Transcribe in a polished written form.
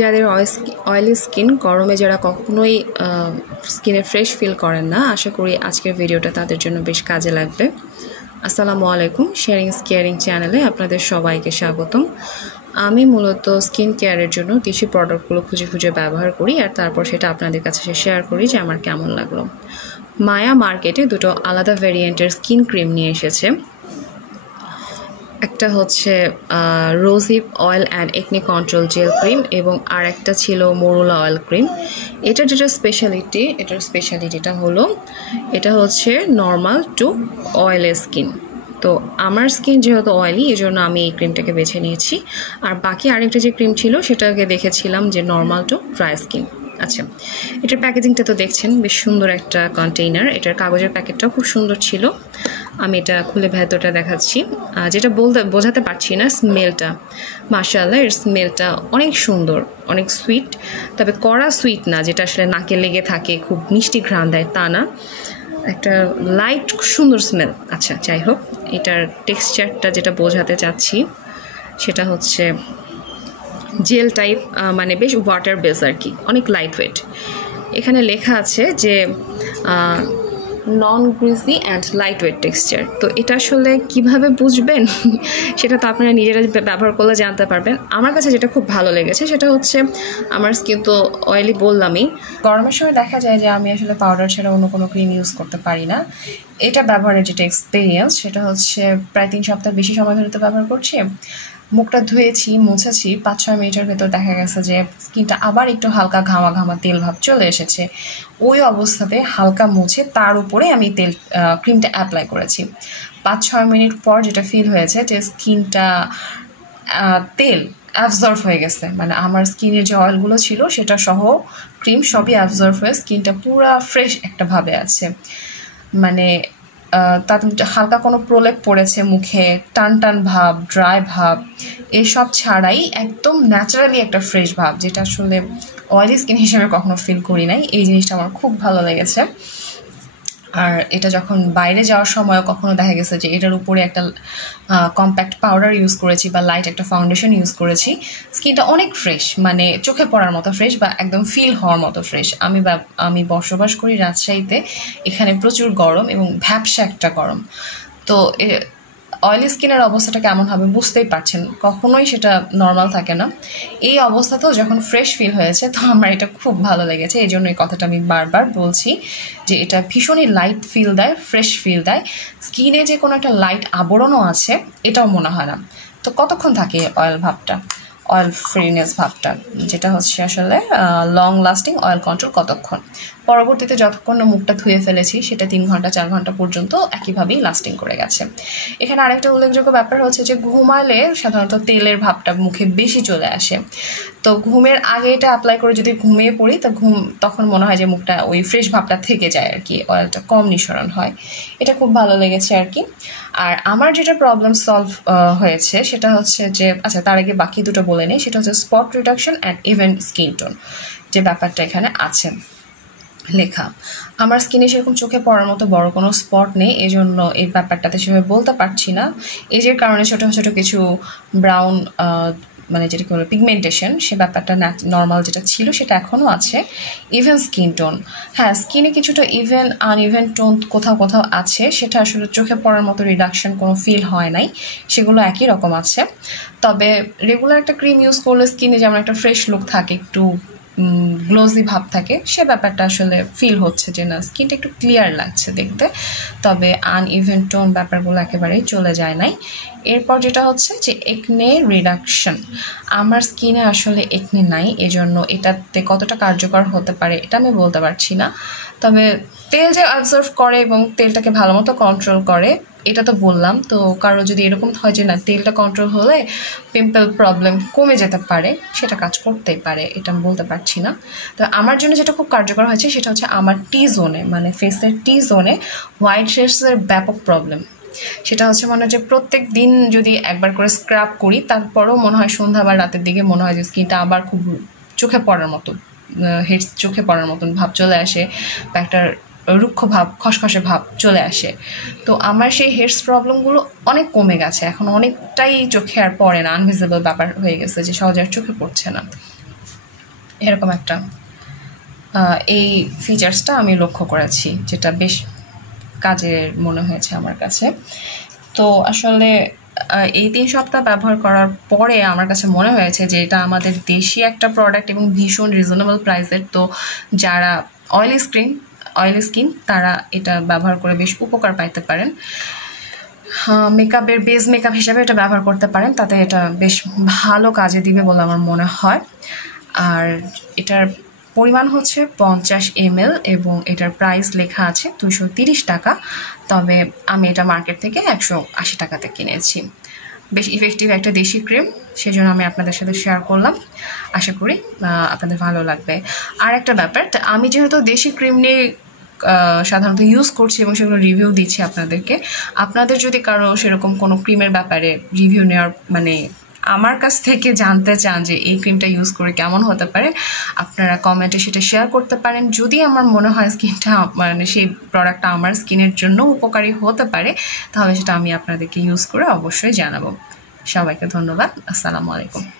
যাদের oily skin, গরমে যারা কখনোই স্কিনে ফ্রেশ ফিল করেন না, আশা করি আজকের ভিডিওটা তাদের জন্য বেশ কাজে লাগবে। আসসালামু আলাইকুম, শেয়ারিং কেয়ারিং চ্যানেলে আপনাদের সবাইকে স্বাগতম। আমি মূলত স্কিন কেয়ারের জন্য টিস্যু প্রোডাক্টগুলো খুঁজে খুঁজে ব্যবহার করি, আর তারপর সেটা আপনাদের কাছে শেয়ার করি যে আমার কেমন লাগলো। মায়া মার্কেটে দুটো আলাদা ভেরিয়েন্টের স্কিন ক্রিম নিয়ে এসেছে। একটা হচ্ছে rosehip oil and acne control gel cream, এবং আর একটা ছিল মরুলা অয়েল ক্রিম। এটার স্পেশালিটিটা হলো এটা হচ্ছে নর্মাল টু অয়েলি স্কিন। তো আমার স্কিন যেহেতু অয়েলি, এই জন্য আমি এই ক্রিমটাকে বেছে নিয়েছি। আর বাকি আরেকটা যে ক্রিম ছিল সেটাকে দেখেছিলাম যে নর্মাল টু ড্রাই স্কিন। আচ্ছা, এটার প্যাকেজিংটা তো দেখছেন, বেশ সুন্দর একটা কন্টেইনার। এটার কাগজের প্যাকেটটাও খুব সুন্দর ছিল। আমি এটা খুলে ভেতরটা দেখাচ্ছি। যেটা বোঝাতে পারছি না, স্মেলটা মাশাআল্লাহ, এর স্মেলটা অনেক সুন্দর, অনেক সুইট। তবে কড়া সুইট না, যেটা আসলে নাকে লেগে থাকে, খুব মিষ্টি ঘ্রাণ দেয় তা না, একটা লাইট সুন্দর স্মেল। আচ্ছা, যাই হোক, এটার টেক্সচারটা যেটা বোঝাতে চাচ্ছি সেটা হচ্ছে জেল টাইপ, মানে বেশ ওয়াটার বেস আর কি, অনেক লাইট ওয়েট। এখানে লেখা আছে যে non greasy and light weight texture. তো এটা আসলে কিভাবে বুঝবেন সেটা তো আপনারা নিজেরা ব্যবহার করলে জানতে পারবেন। আমার কাছে যেটা খুব ভালো লেগেছে সেটা হচ্ছে, আমার স্কিন তো অয়েলি বললামই, গরমের সময় দেখা যায় যে আমি আসলে পাউডার ছাড়া অন্য কোনো ক্রিম ইউজ করতে পারি না। এটা ব্যবহারের যেটা এক্সপিরিয়েন্স সেটা হচ্ছে, প্রায় 3 সপ্তাহ বেশি সময় ধরে তো ব্যবহার করছি। মুখটা ধুয়েছি, মুছেছি, 5-6 মিনিটের ভেতর দেখা গেছে যে স্কিনটা আবার একটু হালকা ঘামা ঘামা তেল ভাব চলে এসেছে। ওই অবস্থাতে হালকা মুছে তার উপরে আমি ক্রিমটা অ্যাপ্লাই করেছি। 5-6 মিনিট পর যেটা ফিল হয়েছে যে স্কিনটা তেল অ্যাবজর্ভ হয়ে গেছে, মানে আমার স্কিনের যে অয়েলগুলো ছিল সেটা সহ ক্রিম সবই অ্যাবজর্ভ হয়ে স্কিনটা পুরো ফ্রেশ একটা ভাবে আছে। মানে তার হালকা কোনো প্রলেপ পড়েছে মুখে, টান টান ভাব, ড্রাই ভাব, এসব ছাড়াই একদম ন্যাচারালি একটা ফ্রেশ ভাব, যেটা আসলে অয়েলি স্কিন হিসেবে কখনো ফিল করি নাই। এই জিনিসটা আমার খুব ভালো লেগেছে। আর এটা যখন বাইরে যাওয়ার সময় কখনো দেখা গেছে যে এটার উপরে একটা কম্প্যাক্ট পাউডার ইউজ করেছি বা লাইট একটা ফাউন্ডেশন ইউজ করেছি, স্কিনটা অনেক ফ্রেশ, মানে চোখে পড়ার মতো ফ্রেশ বা একদম ফিল হওয়ার মতো ফ্রেশ। আমি বসবাস করি রাজশাহীতে, এখানে প্রচুর গরম এবং ভ্যাপসা একটা গরম। তো অয়েলি স্কিনের অবস্থাটা কেমন হবে বুঝতেই পারছেন, কখনোই সেটা নর্মাল থাকে না। এই অবস্থাতেও যখন ফ্রেশ ফিল হয়েছে, তো আমার এটা খুব ভালো লেগেছে। এই জন্য এই কথাটা আমি বারবার বলছি যে এটা ভীষণই লাইট ফিল দেয়, ফ্রেশ ফিল দেয়। স্কিনে যে কোনো একটা লাইট আবরণও আছে এটাও মনে হয় না। তো কতক্ষণ থাকে অয়েল ভাবটা, অয়েল ফ্রিনেস ভাবটা, যেটা হচ্ছে আসলে লং লাস্টিং অয়েল কন্ট্রোল কতক্ষণ, পরবর্তীতে যতক্ষণ না মুখটা ধুয়ে ফেলেছি সেটা 3 ঘন্টা 4 ঘন্টা পর্যন্ত একইভাবেই লাস্টিং করে গেছে। এখানে আরেকটা উল্লেখযোগ্য ব্যাপার হচ্ছে যে ঘুমালে সাধারণত তেলের ভাবটা মুখে বেশি চলে আসে। তো ঘুমের আগে এটা অ্যাপ্লাই করে যদি ঘুমিয়ে পড়ি, তো তখন মনে হয় যে মুখটা ওই ফ্রেশ ভাবটা থেকে যায় আর কি, অয়েলটা কম নিঃসরণ হয়। এটা খুব ভালো লেগেছে আর কি। আর আমার যেটা প্রবলেম সলভ হয়েছে সেটা হচ্ছে যে, আচ্ছা তার আগে বাকি দুটো বলে নেই, সেটা হচ্ছে spot reduction and even skin tone, যে ব্যাপারটা এখানে আছে লেখা। আমার স্কিনে সেরকম চোখে পড়ার মতো বড় কোনো স্পট নেই, এই জন্য এই ব্যাপারটাতে সেভাবে বলতে পারছি না। এই যে কারণে ছোটো ছোটো কিছু ব্রাউন, মানে যেটাকে বলে পিগমেন্টেশন, সে ব্যাপারটা নর্মাল যেটা ছিল সেটা এখনও আছে। ইভেন স্কিন টোন, হ্যাঁ স্কিনে কিছুটা ইভেন আনইভেন টোন কোথাও কোথাও আছে, সেটা আসলে চোখে পড়ার মতো রিডাকশন কোনো ফিল হয় নাই, সেগুলো একই রকম আছে। তবে রেগুলার একটা ক্রিম ইউজ করলে স্কিনে যেমন একটা ফ্রেশ লুক থাকে, একটু গ্লোজি ভাব থাকে, সে ব্যাপারটা আসলে ফিল হচ্ছে যে না, স্কিনটা একটু ক্লিয়ার লাগছে দেখতে। তবে আনইভেন টোন ব্যাপারগুলো একেবারেই চলে যায় নাই। এরপর যেটা হচ্ছে যে একনে রিডাকশন, আমার স্কিনে আসলে একনে নাই, এজন্য এটাতে কতটা কার্যকর হতে পারে এটা আমি বলতে পারছি না। তবে তেল যে অবজার্ভ করে এবং তেলটাকে ভালো মতো কন্ট্রোল করে এটা তো বললাম। তো কারো যদি এরকম হয় যে না তেলটা কন্ট্রোল হলে পিম্পল প্রবলেম কমে যেতে পারে, সেটা কাজ করতেই পারে, এটা আমি বলতে পারছি না। তো আমার জন্য যেটা খুব কার্যকর হয়েছে সেটা হচ্ছে আমার টি জোনে, মানে ফেসের টি জোনে হোয়াইট হেডসের ব্যাপক প্রবলেম। সেটা হচ্ছে মনে হয় যে প্রত্যেক দিন যদি একবার করে স্ক্রাব করি, তারপরেও মনে হয় সন্ধ্যা বা রাতের দিকে মনে হয় যে স্কিনটা আবার খুব চোখে পড়ার মতো, হেডস চোখে পড়ার মতন ভাব চলে আসে, বা একটা রুক্ষ ভাব, খসখসে ভাব চলে আসে। তো আমার সেই হেয়ার্স প্রবলেমগুলো অনেক কমে গেছে, এখন অনেকটাই চোখে আর পড়ে না, আনভিজিবল ব্যাপার হয়ে গেছে, যে সহজে আর চোখে পড়ছে না। এরকম একটা এই ফিচার্সটা আমি লক্ষ্য করেছি, যেটা বেশ কাজের মনে হয়েছে আমার কাছে। তো আসলে এই 3 সপ্তাহ ব্যবহার করার পরে আমার কাছে মনে হয়েছে যে এটা আমাদের দেশি একটা প্রোডাক্ট এবং ভীষণ রিজনেবল প্রাইসের। তো যারা অয়েলি স্কিন তারা এটা ব্যবহার করে বেশ উপকার পাইতে পারেন। মেকআপের বেস মেকআপ হিসাবে এটা ব্যবহার করতে পারেন, তাতে এটা বেশ ভালো কাজে দিবে বলে আমার মনে হয়। আর এটার পরিমাণ হচ্ছে 50 ml এবং এটার প্রাইস লেখা আছে 230 টাকা, তবে আমি এটা মার্কেট থেকে 180 টাকাতে কিনেছি। বেশ ইফেক্টিভ একটা দেশি ক্রিম, সেজন্য আমি আপনাদের সাথে শেয়ার করলাম। আশা করি আপনাদের ভালো লাগবে। আর একটা ব্যাপার, আমি যেহেতু দেশি ক্রিম নিয়ে সাধারণত ইউজ করছি এবং সেগুলো রিভিউ দিচ্ছি আপনাদেরকে, আপনাদের যদি কারো সেরকম কোনো ক্রিমের ব্যাপারে রিভিউ নেওয়ার মানে আমার কাছ থেকে জানতে চান যে এই ক্রিমটা ইউজ করে কেমন হতে পারে, আপনারা কমেন্টে সেটা শেয়ার করতে পারেন। যদি আমার মনে হয় স্কিনটা মানে সেই প্রোডাক্টটা আমার স্কিনের জন্য উপকারী হতে পারে, তাহলে সেটা আমি আপনাদেরকে ইউজ করে অবশ্যই জানাবো। সবাইকে ধন্যবাদ। আসসালামু আলাইকুম।